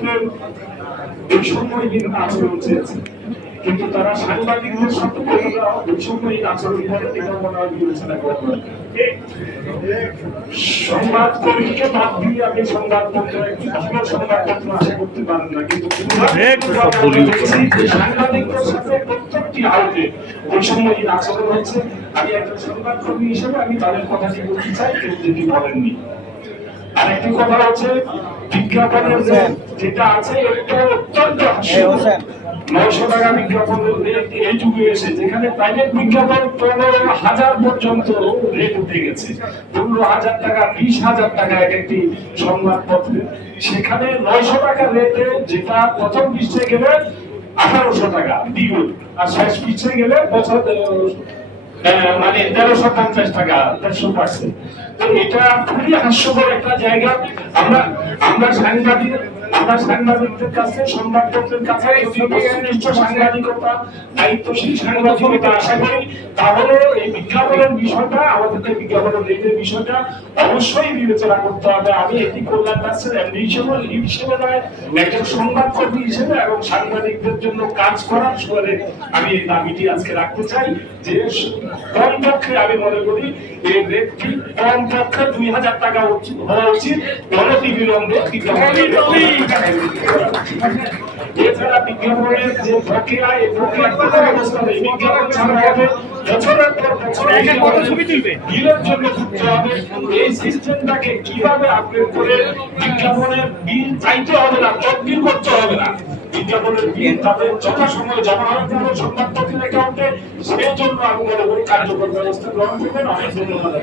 সংবাদপত্রের বৈষম্যহীন আচরণ চেয়েছে, কিন্তু তারা সাংবাদিকদের সাথে বৈষম্যহীন আচরণ করে বিড়ম্বনা বিবেচনা করবে। সংবাদ কর্মীকে বাদ দিয়ে আপনি সংবাদপত্র ভালো সংবাদপত্র আশা করতে পারেন না, কিন্তু সাংবাদিকদের সাথে প্রত্যেকটি আউটে বৈষম্যহীন আচরণ হচ্ছে। আমি একজন সংবাদকর্মী হিসেবে আমি তাদের কথাটি বলতে চাই, কেউ যেটি বলেননি। আর একটি কথা হচ্ছে বিজ্ঞাপনের যেটা আছে এটা অত্যন্ত হাস্যকর। 900 টাকা বিজ্ঞাপন এই যুগে এসে যেখানে প্রাইভেট বিজ্ঞাপন 15,000 পর্যন্ত রেট উঠে গেছে, 15,000 টাকা 20,000 টাকা এক একটি সংবাদপত্রে, সেখানে 900 টাকা রেটে যেটা প্রথম পৃষ্ঠে গেলে 1800 টাকা দ্বিগুণ, আর শেষ পৃষ্ঠে গেলে মানে 1350 টাকা 100%। তো এটা খুবই হাস্যকর একটা জায়গা। আমরা সাংবাদিকদের কাছে সংবাদপত্রের কাছে সাংবাদিকতা দায়িত্বশীল সাংবাদিকতা আশা করি, তাহলে এই বিজ্ঞাপনের বিষয়টা আমাদেরকে বিজ্ঞাপনের রেটের বিষয়টা অবশ্যই বিবেচনা করতে হবে। আমি এটি কল্যাণ রাষ্ট্রের এমডি হিসেবে নয়, একজন সংবাদকর্মী হিসেবে এবং সাংবাদিকদের জন্য কাজ করার সময় আমি এই দাবিটি আজকে রাখতে চাই যে কমপক্ষে আমি মনে করি এই রেটটি কমপক্ষে 2,000 টাকা হওয়া উচিত অনতিবিলম্বে। এছাড়া বিজ্ঞাপনের যে প্রক্রিয়া, এই প্রক্রিয়ার কোনো অবস্থা নেই। বিজ্ঞাপন ছাড়া হবে বছরের পর বছর বিলের জন্য ঘুরতে হবে। এই সিস্টেমটাকে কিভাবে আপগ্রেড করে বিজ্ঞাপনের বিল চাইতে হবে না, তদবির করতে হবে না, বিজ্ঞাপনের বিল তাদের যথাসময়ে জমা হতে হবে সংবাদপত্রের অ্যাকাউন্টে। সেই জন্য আমি মনে করি কার্যকর ব্যবস্থা গ্রহণ করবেন। অনেক ধন্যবাদ।